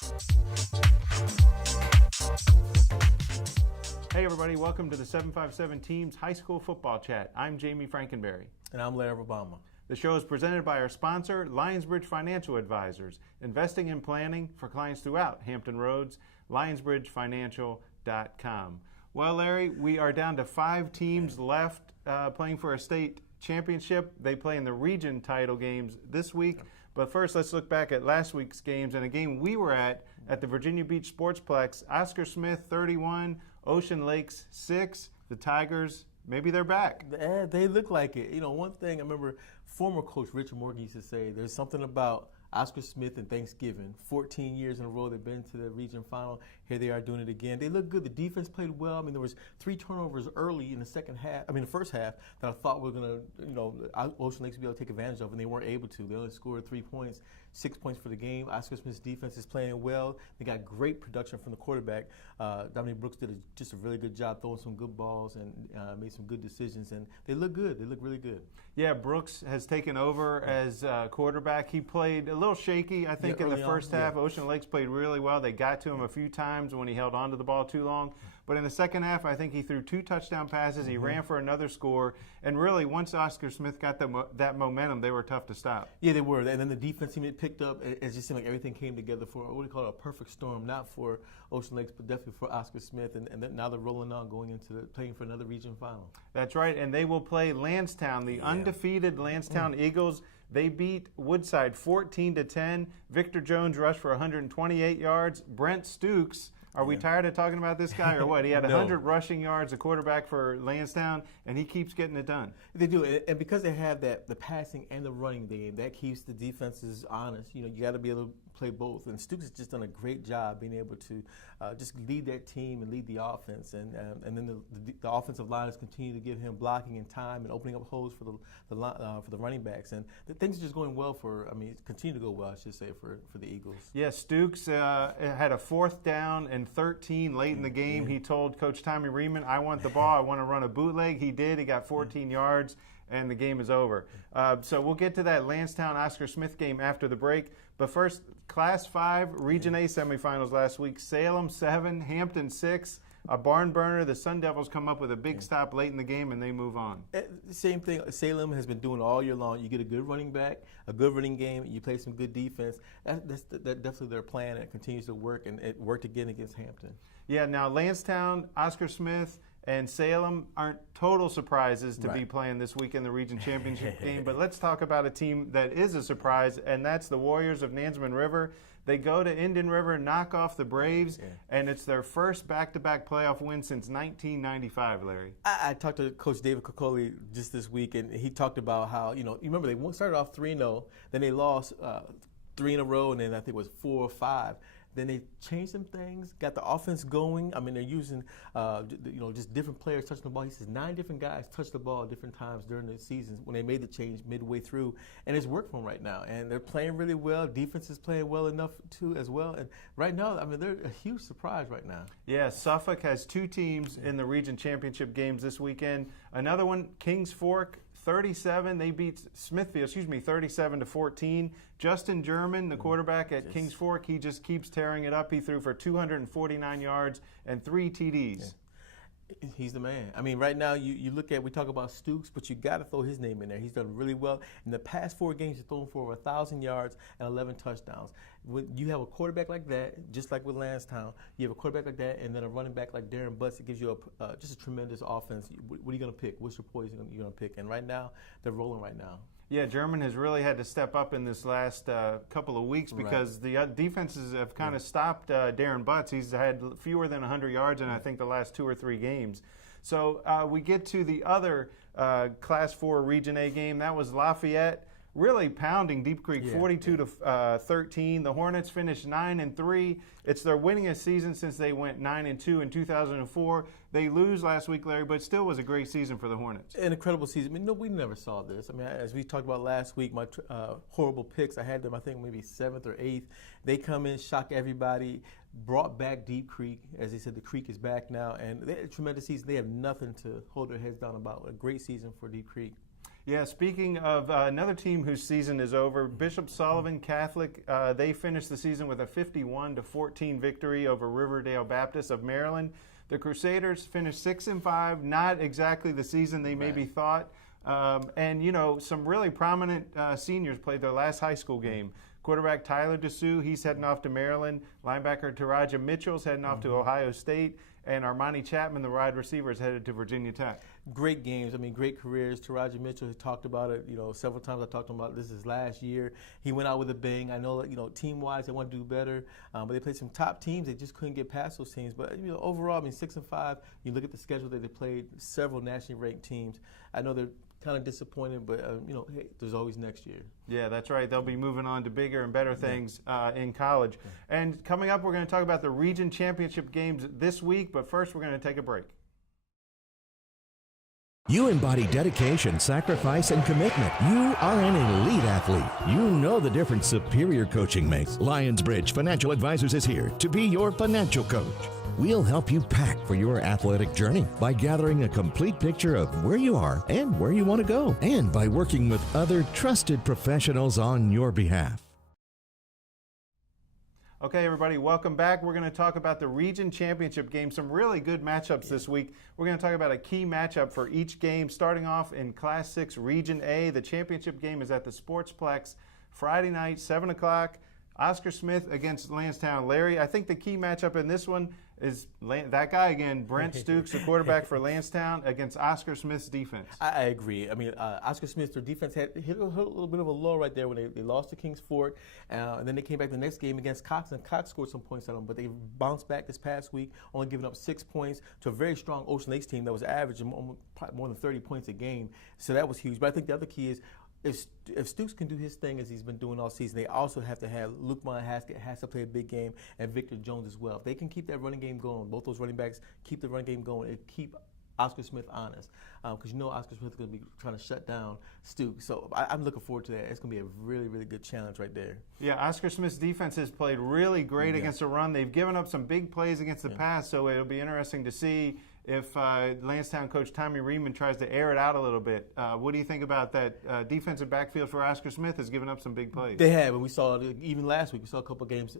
Hey everybody, welcome to the 757 Teams High School Football Chat. I'm Jami Frankenberry. And I'm Larry Obama. The show is presented by our sponsor, Lionsbridge Financial Advisors, investing and planning for clients throughout Hampton Roads, lionsbridgefinancial.com. Well, Larry, we are down to 5 teams left playing for a state championship. They play in the region title games this week. But first, let's look back at last week's games and a game we were at the Virginia Beach Sportsplex. Oscar Smith, 31, Ocean Lakes, 6. The Tigers, maybe they're back. They look like it. You know, one thing I remember former coach Richard Morgan used to say, there's something about Oscar Smith and Thanksgiving. 14 years in a row they've been to the region final. Here they are doing it again. They look good. The defense played well. I mean, there was 3 turnovers early in the first half that I thought were going to, Ocean Lakes would be able to take advantage of, and they weren't able to. They only scored 3 points, 6 points for the game. Oscar Smith's defense is playing well. They got great production from the quarterback. Dominic Brooks did just a really good job throwing some good balls and made some good decisions, and they look good. They look really good. Yeah, Brooks has taken over as quarterback. He played a little shaky, I think, in the first half. Yeah. Ocean Lakes played really well. They got to him a few times when he held on to the ball too long. But in the second half, I think he threw 2 touchdown passes. He ran for another score. And really, once Oscar Smith got that momentum, they were tough to stop. Yeah, they were. And then the defense team picked up. It just seemed like everything came together for what we call a perfect storm, not for Ocean Lakes, but definitely for Oscar Smith. And now they're rolling on, going into playing for another region final. That's right. And they will play Lansdowne, the undefeated Lansdowne Eagles. They beat Woodside 14-10. Victor Jones rushed for 128 yards. Brent Stukes, are we tired of talking about this guy or what? He had 100 rushing yards, a quarterback for Lansdowne, and he keeps getting it done. They do, and because they have the passing and the running game, that keeps the defenses honest. You know, you got to be able to play both, and Stukes has just done a great job being able to just lead that team and lead the offense, and then the offensive line has continued to give him blocking and time and opening up holes for the running backs, and things are just going well continue to go well, I should say, for the Eagles. Yeah, Stukes had a 4th down and 13 late in the game. He told Coach Tommy Riemann, I want the ball, I want to run a bootleg. He did. He got 14 yards, and the game is over. So we'll get to that Lansdowne-Oscar Smith game after the break. But first, Class 5 Region A semifinals last week. Salem 7, Hampton 6. A barn burner. The Sun Devils come up with a big stop late in the game, and they move on. Same thing Salem has been doing all year long. You get a good running back, a good running game, you play some good defense. That's definitely their plan, and it continues to work, and it worked again against Hampton. Yeah, now Lansdowne, Oscar Smith, and Salem aren't total surprises to be playing this week in the region championship game, but let's talk about a team that is a surprise, and that's the Warriors of Nansemond River. They go to Indian River, knock off the Braves, and it's their first back-to-back playoff win since 1995, Larry. I talked to Coach David Kokoli just this week, and he talked about how, you remember they started off 3-0, then they lost 3 in a row, and then I think it was 4 or 5. Then they changed some things, got the offense going. I mean, they're using, just different players touching the ball. He says 9 different guys touched the ball at different times during the season when they made the change midway through, and it's worked for them right now. And they're playing really well. Defense is playing well enough too as well. And right now, I mean, they're a huge surprise right now. Yeah, Suffolk has 2 teams in the region championship games this weekend. Another one, Kings Fork. 37, they beat Smithfield, 37-14. Justin German, the quarterback at Kings Fork, he just keeps tearing it up. He threw for 249 yards and 3 TDs. Yeah. He's the man. I mean, right now, we talk about Stukes, but you got to throw his name in there. He's done really well. In the past 4 games, he's thrown for over 1,000 yards and 11 touchdowns. When you have a quarterback like that, just like with Lansdowne, you have a quarterback like that, and then a running back like Darren Butts, it gives you just a tremendous offense. What are you going to pick? Which poise you're going to pick? And right now, they're rolling right now. Yeah, German has really had to step up in this last couple of weeks because the defenses have kind of stopped Darren Butts. He's had fewer than 100 yards in, I think, the last 2 or 3 games. So we get to the other Class 4 Region A game. That was Lafayette really pounding Deep Creek 42-13. The Hornets finished 9-3. It's their winningest season since they went 9-2 in 2004. They lose last week, Larry, but it still was a great season for the Hornets. An incredible season. I mean, we never saw this. I mean, as we talked about last week, my horrible picks, I had them, I think, maybe 7th or 8th. They come in, shock everybody, brought back Deep Creek. As they said, the Creek is back now, and they had a tremendous season. They have nothing to hold their heads down about. A great season for Deep Creek. Yeah, speaking of another team whose season is over, Bishop Sullivan Catholic, they finished the season with a 51-14 victory over Riverdale Baptist of Maryland. The Crusaders finished 6-5, not exactly the season they maybe thought. And, you know, some really prominent seniors played their last high school game. Quarterback Tyler DeSue, he's heading off to Maryland. Linebacker Taraja Mitchell's heading off to Ohio State. And Armani Chapman, the wide receiver, is headed to Virginia Tech. Great games. I mean, great careers. Taraja Mitchell has talked about it, several times. I talked to him about this is last year. He went out with a bang. I know that, team-wise, they want to do better. But they played some top teams. They just couldn't get past those teams. But, overall, I mean, 6-5, you look at the schedule that they played, several nationally ranked teams. I know they're kind of disappointed, but, hey, there's always next year. Yeah, that's right. They'll be moving on to bigger and better things in college. And coming up, we're going to talk about the region championship games this week, but first we're going to take a break. You embody dedication, sacrifice, and commitment. You are an elite athlete. You know the difference superior coaching makes. Lionsbridge Financial Advisors is here to be your financial coach. We'll help you pack for your athletic journey by gathering a complete picture of where you are and where you want to go, and by working with other trusted professionals on your behalf. Okay, everybody, welcome back. We're going to talk about the region championship game, some really good matchups this week. We're going to talk about a key matchup for each game, starting off in Class 6 Region A. The championship game is at the Sportsplex Friday night, 7 o'clock. Oscar Smith against Lansdowne. Larry, I think the key matchup in this one is that guy again, Brent Stukes, the quarterback for Lansdowne, against Oscar Smith's defense. I agree. I mean, Oscar Smith, their defense hit a little bit of a low right there when they lost to Kings Fork, and then they came back the next game against Cox, and Cox scored some points on them, but they bounced back this past week, only giving up 6 points to a very strong Ocean Lakes team that was averaging more than 30 points a game. So that was huge. But I think the other key is, if Stukes can do his thing as he's been doing all season, they also have to have Luke Haskett has to play a big game, and Victor Jones as well. If they can keep that running game going, both those running backs keep the running game going, and keep Oscar Smith honest, because Oscar Smith is going to be trying to shut down Stukes. So I'm looking forward to that. It's going to be a really, really good challenge right there. Yeah, Oscar Smith's defense has played really great against the run. They've given up some big plays against the pass, so it'll be interesting to see if Lansdowne coach Tommy Reedman tries to air it out a little bit. What do you think about that defensive backfield for Oscar Smith has given up some big plays? They have, and we saw it even last week. We saw a couple games,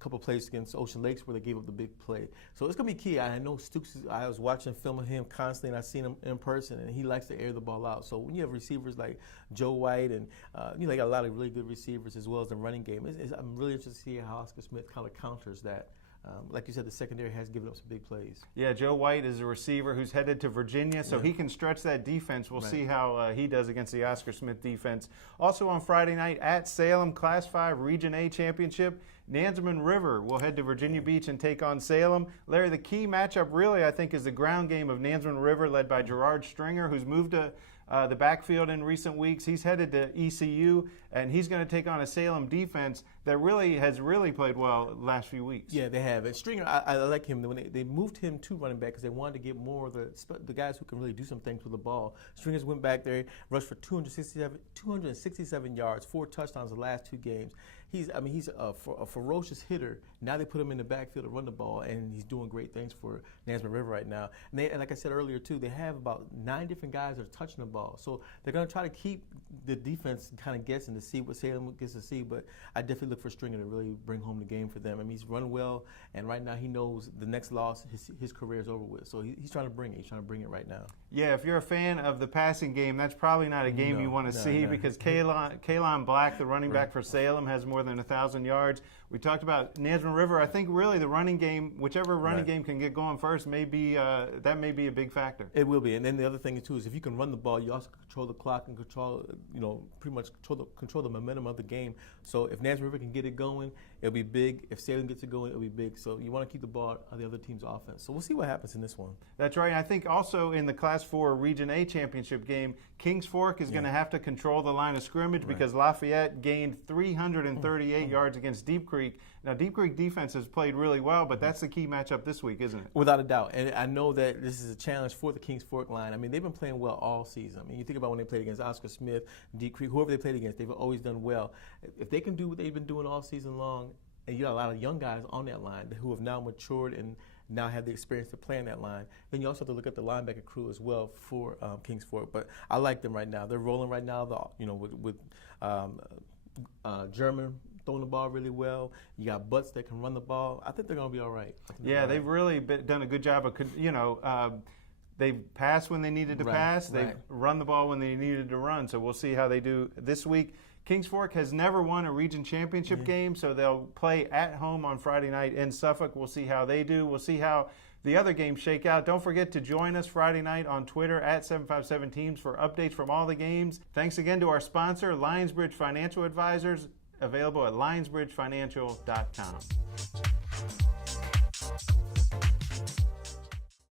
couple plays against Ocean Lakes where they gave up the big play. So it's going to be key. I know Stukes, I was watching film of him constantly, and I've seen him in person, and he likes to air the ball out. So when you have receivers like Joe White, and they got a lot of really good receivers as well as the running game, I'm really interested to see how Oscar Smith kind of counters that. Like you said, the secondary has given up some big plays. Yeah, Joe White is a receiver who's headed to Virginia, so he can stretch that defense. We'll see how he does against the Oscar Smith defense. Also on Friday night at Salem, Class 5 Region A Championship, Nansemond River will head to Virginia Beach and take on Salem. Larry, the key matchup really, I think, is the ground game of Nansemond River, led by Gerard Stringer, who's moved to the backfield in recent weeks. He's headed to ECU, and he's going to take on a Salem defense that has played well the last few weeks. Yeah, they have. And Stringer, I like him. When they moved him to running back because they wanted to get more of the guys who can really do some things with the ball. Stringers went back there, rushed for 267 yards, 4 touchdowns the last 2 games. He's a ferocious hitter. Now they put him in the backfield to run the ball, and he's doing great things for Nansemond River right now. And like I said earlier, too, they have about 9 different guys that are touching the ball. So they're going to try to keep the defense kind of guessing to see what Salem gets to see. But I definitely look for Stringer to really bring home the game for them. I mean, he's run well, and right now he knows the next loss, his career is over with. So he's trying to bring it. He's trying to bring it right now. Yeah, if you're a fan of the passing game, that's probably not a game you want to see because Kaylon Black, the running back for Salem, has more than 1,000 yards. We talked about Nansemond River. I think really the running game, whichever running game can get going first, that may be a big factor. It will be. And then the other thing too is if you can run the ball, you also control the clock and control, pretty much control the momentum of the game. So if Nansemond River can get it going, it'll be big. If Salem gets it going, it'll be big. So you want to keep the ball on the other team's offense. So we'll see what happens in this one. That's right. I think also in the Class 4 Region A championship game, Kings Fork is going to have to control the line of scrimmage because Lafayette gained 338 yards against Deep Creek. Now, Deep Creek defense has played really well, but that's the key matchup this week, isn't it? Without a doubt. And I know that this is a challenge for the Kings Fork line. I mean, they've been playing well all season. I mean, you think about when they played against Oscar Smith, Deep Creek, whoever they played against, they've always done well. If they can do what they've been doing all season long, and you got a lot of young guys on that line who have now matured and now have the experience to play in that line. Then you also have to look at the linebacker crew as well for Kings Fork. But I like them right now. They're rolling right now. With German throwing the ball really well. You got Butts that can run the ball. I think they're going to be all right. Yeah, they've really done a good job of, they passed when they needed to pass. They run the ball when they needed to run. So we'll see how they do this week. Kings Fork has never won a region championship game, so they'll play at home on Friday night in Suffolk. We'll see how they do. We'll see how the other games shake out. Don't forget to join us Friday night on Twitter at 757 Teams for updates from all the games. Thanks again to our sponsor, Lionsbridge Financial Advisors, available at lionsbridgefinancial.com.